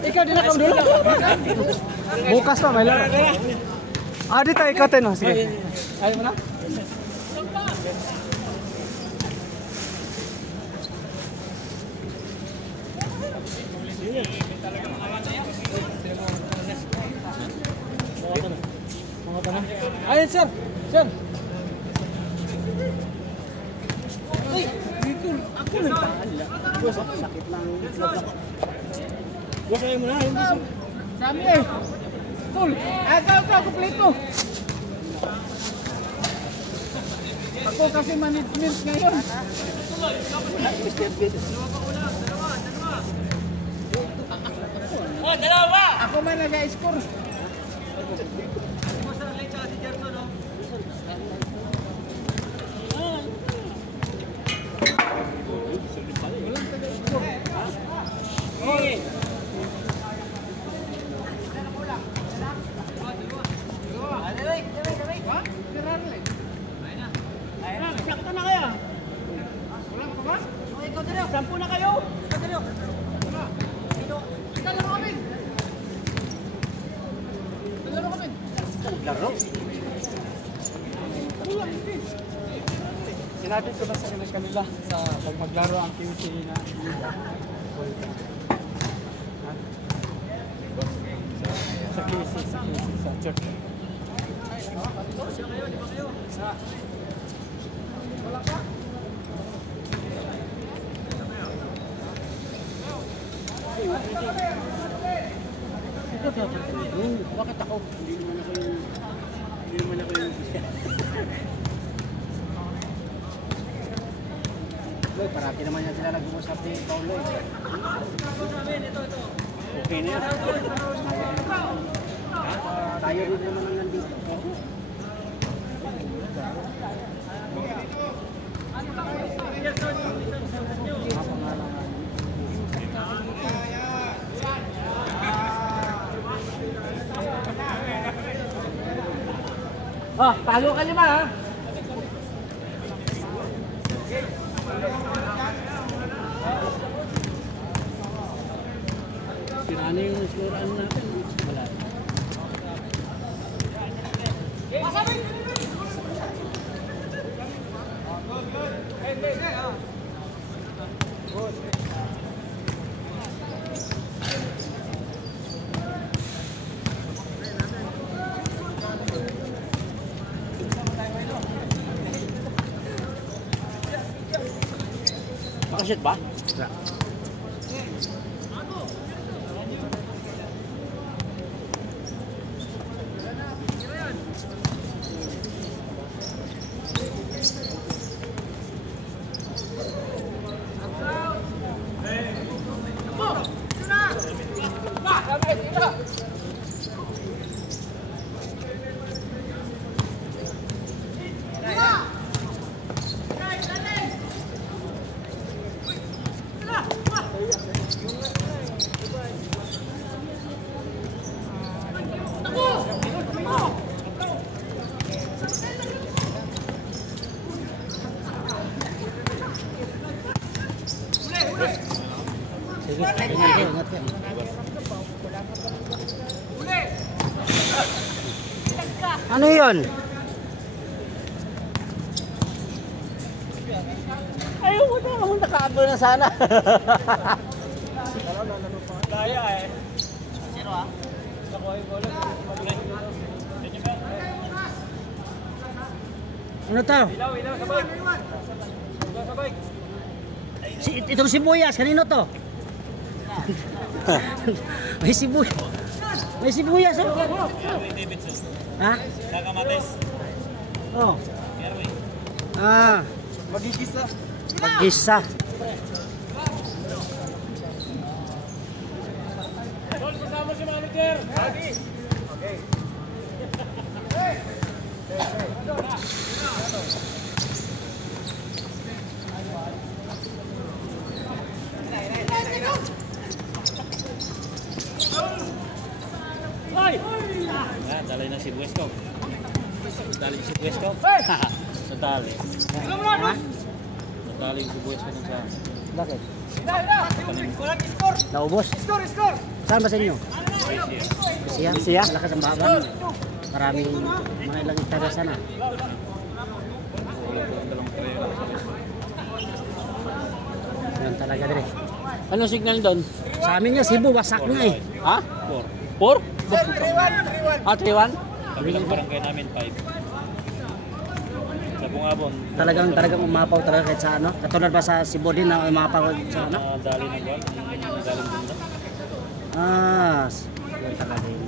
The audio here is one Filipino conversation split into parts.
Ikaw din ako dulu. Bukas pa may laro. Dito ikatin oh, sige. Ayaw mo na? Ayun sir, sir. Uy, dito ako nagpaala. Boss, sakit lang. Boss, ayaw mo na, ayaw mo sir. Dami eh. Tol, ikaw, kumpleto. Ako kasi management ngayon. Oh, dalawa! Ako man nag-score. Sampu na kayo! Laro? Sinabi ko na sa kanila sa pag maglaro ang QC na sa QC, sa church. Wala ka? Bakit ako? Hindi naman ako yung parati naman yan sila nag-uusap ni Paulo eh. Okay na yan. Tayo rin naman ang nandito. Oh, talo ka lima ha. Siraan na yung scorean natin. Wala. Nakashoot ba? Wala. Ano yun? Ayaw mo na, kung nakaabol na sana. Daya eh. Sino ah? Nakuha yung bola. Ano to? Ilaw, sabay. Sabay. Itong sibuyas, kanino to? May sibuyas. May sibuyas oh. Ha? Nakamates. Oh. Erwin. Magigisa. Mag-isa. Tol, kasama si manager. Lagi. Okay. Dalay na si Buesco. Dalay si Buesco. Nadali. Nadali si Buesco ng sa. Bakit? Walang score. Naubos? Saan ba sa inyo? Siya? Siya? Malakas ang baban. Maraming mga ilang hektarya sana. Yan talaga dire. Anong signal doon? Sa amin nga, Cebu, wasak nga eh. Ha? 4? 3-1? Ah, 3-1? Kabilang barangay namin 5. Sa Bungabon. Talagang umapaw talaga kahit sa ano. Katulad ba sa Cebu din na umapaw sa ano? Dali ng buwan. Dali ng bunda. Yun talaga yun.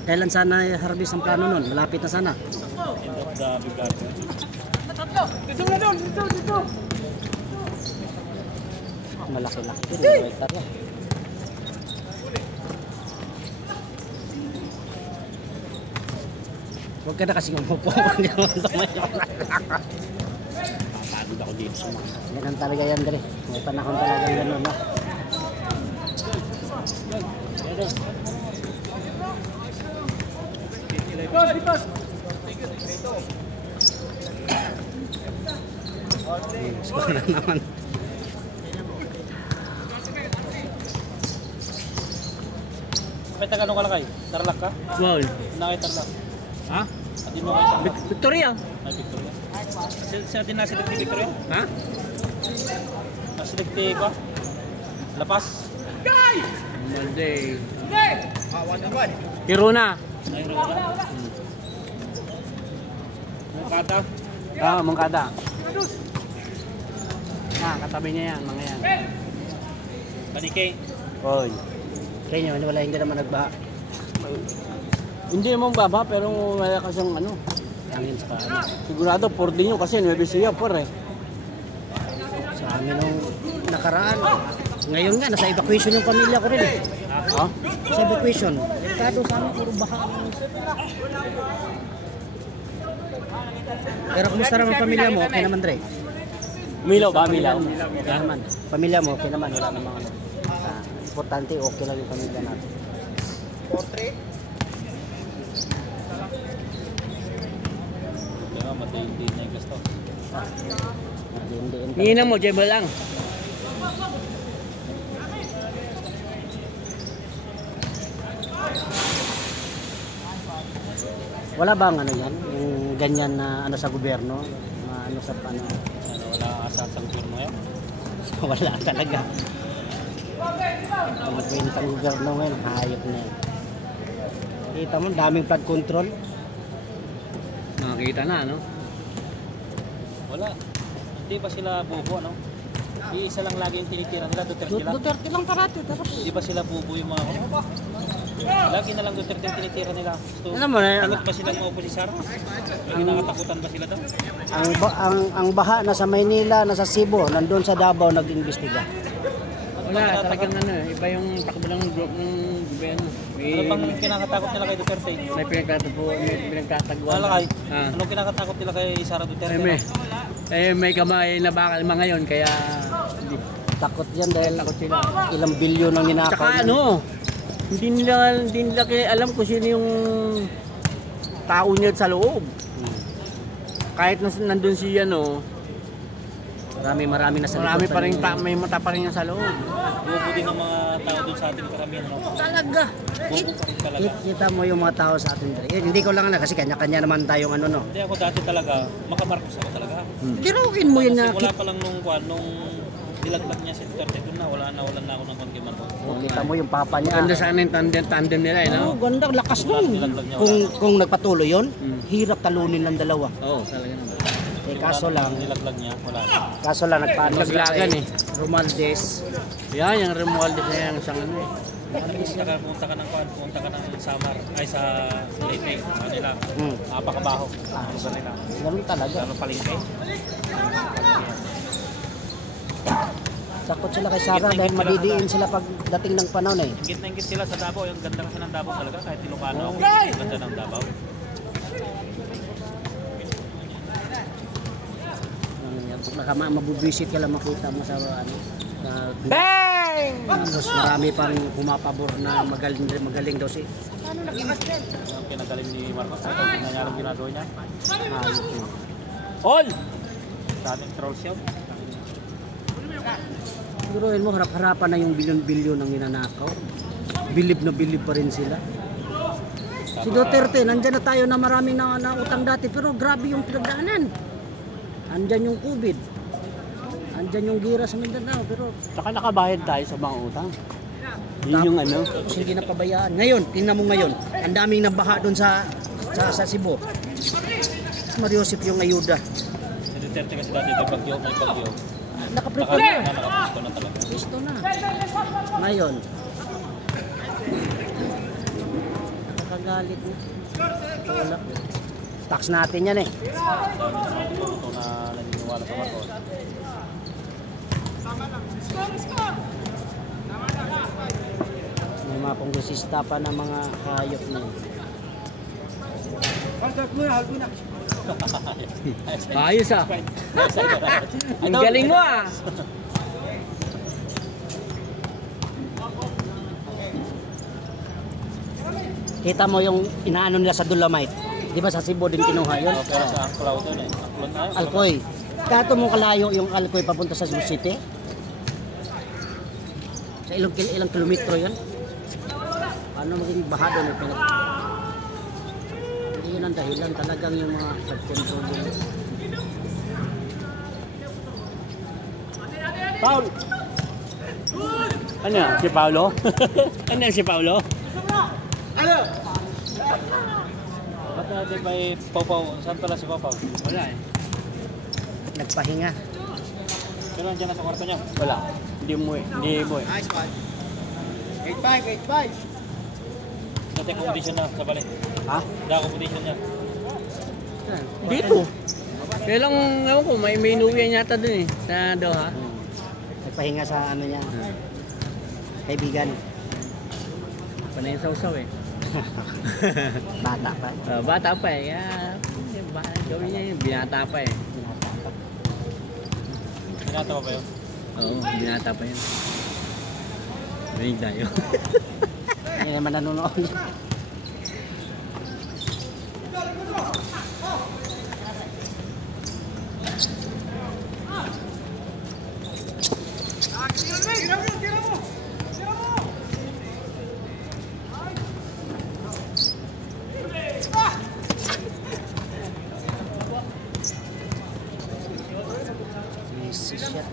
Kailan sana harvest ang plano nun? Malapit na sana. End of the February. Malaki-laki din. Mga hektarya. Huwag ka na kasing umupo. Hindi naman tumayo. Papagod ako dito sa mga. Ganun talaga yan, Dre. May panahon talaga yan, no? Score na naman. May taga ka lakay? Tarlac ka? Wow. Nakay Tarlac. Ha? At di mo kayo Tarlac. Victoria? Ay, Victoria. Sa atin nasilig ni Victoria? Ha? Nasilig ni ko? Lapas? Monday. Hiruna. Ay, Rola. Mukata? Ah, Mongkada. Katabi niya yan, mga yan. Panike? Oy. Kaya nyo, wala hindi naman nagbaha. Hindi naman baba, pero wala kasing ano. Hangin sa ano. Sigurado, 4 din yun kasi Nueva Ecija, 4 eh. Sa amin nung nakaraan. Ngayon nga, nasa evacuation yung pamilya ko rin eh. Ha? Sa evacuation. Kado sa amin, puro baha. Pero kumusta naman pamilya mo? Okay naman, Dre? Milaw ba? Milaw? Okay naman. Pamilya mo, okay naman. Wala namang ano. Importante, okay lang yung pamilya natin. Kaya matindi na yung gusto. Hindi. Hingin mo, Jebo lang. Wala bang ano yan? Yung ganyan na ano sa gobyerno? Ano sa ano? Wala asa sa gobyerno yan. Wala talaga. Ang magpintang gobyerno ngayon, hayop na yan. Kita mo, daming flood control. Nakakita na, no? Wala. Hindi ba sila bubo, ano? Iisa lang lagi yung tinitira nila, Duterte lang. Duterte lang parati. Hindi ba sila bubo yung mga ano? Lagi na lang Duterte yung tinitira nila. Gusto, Alam mo na, takot ba silang maupo si Sara? Lagi nakatakutan ba sila daw? ang baha nasa Maynila, nasa Cebu, nandun sa Davao nag-imbestiga. Wala, talagang ano, iba yung takbo ng group ng gobyerno. Ano bang kinakatakot nila kay Duterte? May pinagkatagwan. Wala kay? Ah. Anong kinakatakot nila kay Sara Duterte? May kamay na bakal mga ngayon, kaya Takot yan dahil takot sila. ilang bilyon ang ninakaw. Tsaka ano, hindi nila alam kung sino yung tao niya sa loob. Kahit nandun siya, no, Marami na sa marami likod pa rin, ng- may mata pa rin yan sa loob. Bubo din ng mga tao doon sa ating karamihan. Ano? Talaga. Bubo pa rin talaga. Kita mo yung mga tao sa atin. Hindi ko lang na kasi kanya-kanya naman tayong ano no. Hindi ako dati talaga, makamarkos ako talaga. Diruin mo yun Kasi na. wala pa lang nung dilaglag niya si Duterte doon na, wala na ako ng kung kay Marcos. Kita mo yung papa niya. Ganda sana yung tandem nila, eh, Oh, no? ganda, lakas nun. Kung nagpatuloy yun, hirap talunin ng dalawa. Oo, talaga naman. Eh, kaso lang, Nilaglag niya, wala na. kaso lang nagpaano Laglagan eh. Romaldes. Yan, yung Romualdez na yan, siyang ano eh. Punta ka ng kuan, punta ka ng Samar, ay sa Leyte, sa kanila. Napakabaho. Lugar nila. Ganun talaga. Ano palengke? Takot sila kay Sara dahil madidiin sila pagdating ng panahon eh. Ingit na ingit sila sa Davao, yung ganda kasi ng Davao talaga, kahit Ilocano ako, yung ganda ng Davao. Mabubisit ka lang makita mo sa ano. Bang! Mas marami pang pumapabor na magaling daw si. Yung kinagaling ni Marcos, ito yung nangyarang ginagawa niya. Ayos yun. All! Daming trolls yun. Siguruhin mo, harap-harapan na yung bilyon-bilyon ang ninanakaw. Bilib na bilib pa rin sila. Si Duterte, nandyan na tayo na maraming na utang dati, pero grabe yung pinagdaanan. Andyan yung COVID. Andyan yung gira sa Mindanao, pero Tsaka nakabayad tayo sa mga utang. Yun yung ano. tapos hindi napabayaan. Ngayon, tingnan mo ngayon, ang daming nabaha doon sa Cebu. Mariosip yung ayuda. Si Duterte kasi dati may bagyo. Nakaprepare na. Nakapusto na talaga. Gusto na. Ngayon, nakakagalit na. Wala. Tax natin yan eh. Ito na naniniwala sa Marcos. May mga kongresista pa na mga hayop na yun. Ayos ah. Ang galing mo ah. Kita mo yung inaano nila sa Dolomite. Di ba sa Cebu din kinuha yun? Pero sa Angkulaw doon eh. Angkulon tayo. Alcoy. Kato mo kalayo yung Alcoy papunta sa Cebu City? Sa ilang kilometro yan? Paano maging baha doon? Hindi yun ang dahilan. Talagang yung mga pag-control din. Paul! Ano yan? Si Paulo? Ano yan si Paulo? Ba't natin may Pawpaw? Saan pala si Pawpaw? Wala eh. Nagpahinga. Sino nandiyan na sa kwarto niya? Wala. Hindi mo eh. Hindi mo eh. Nice one. 8-5. Dati competition na sa balik. Ha? Dati competition niya. Dito. Kaya lang, ewan ko, may inuwi yata dun eh. Sa Doha. Nagpahinga sa ano niya. Kaibigan. Panay yung sausaw eh. Bata pa. Bata pa eh. Gawin niya yun. Binata pa eh. Tinatawa ba yun? Oo, binata pa yun. Rinig tayo. Hindi naman nanonood. Easy shot.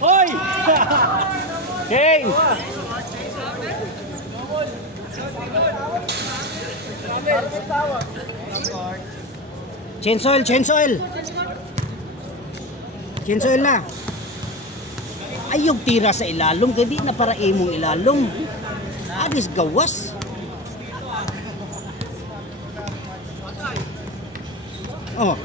Hoy! King! Change oil, change oil. Change oil na. Ay, yung tira sa ilalong, kaya di na para imong ilalong. Adis gawas. Oh.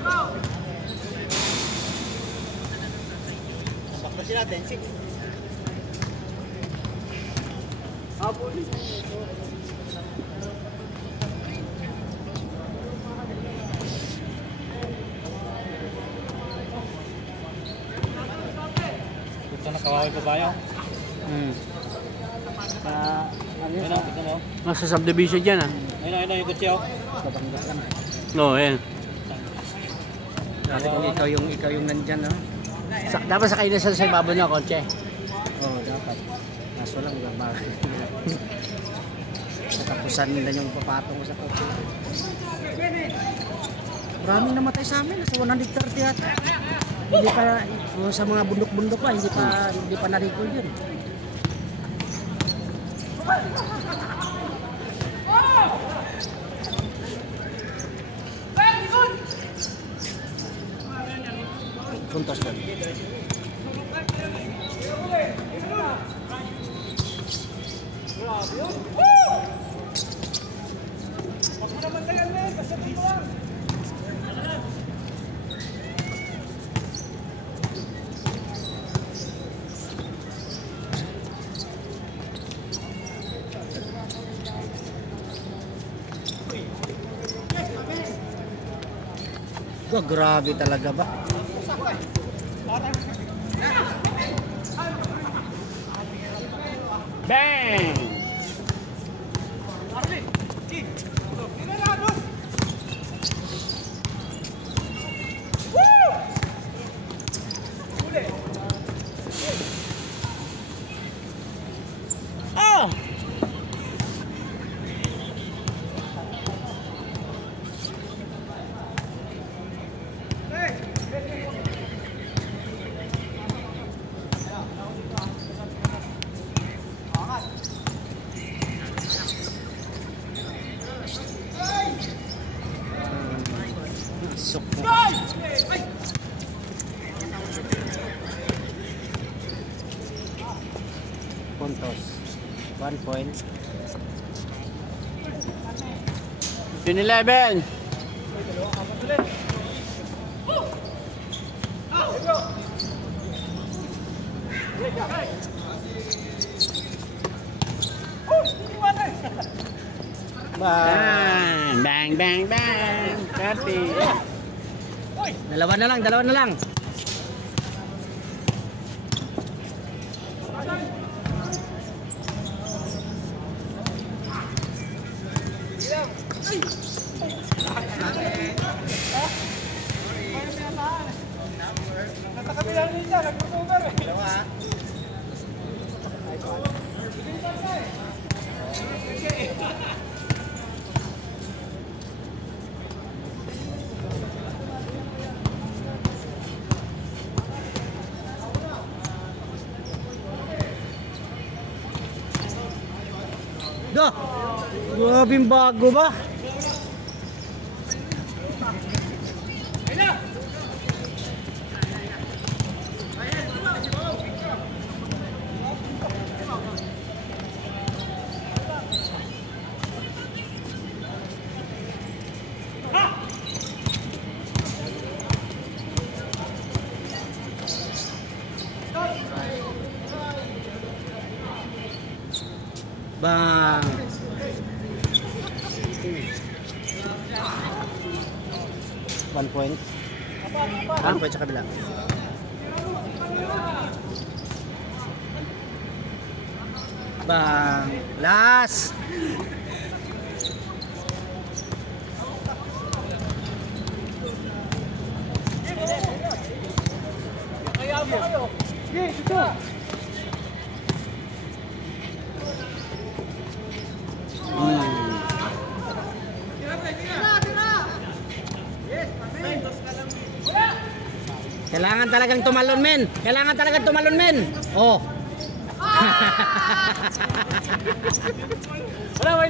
Ito na kawaway pa bayo. Ano Ayun o, ito mo. Nasa subdivision dyan ah. Ayun o, yung kutsi o. Babanggas lang. No, ayan. Dati kung ikaw yung nandyan, no? Dapat sakay na sa ibabaw niya, kotse. Oo, dapat. Kaso lang, bakit? Katapusan nila yung papatong ko sa kotse. Maraming namatay sa amin, nasa 130 yata. Hindi pa, sa mga bundok-bundok pa, hindi pa na-recall yun. Puntos doon. Grabe talaga ba? Bang! Pasok po. Puntos. 1 point. 11. Bang, bang, bang. 30. Dalawa na lang, dalawa na lang. Go! Grabing bago ba? Bang! 1 point. 1 point sa kabila. Bang! Last! Kailangan talagang tumalon, men. Kailangan talagang tumalon, men. Oh. Wala, wala.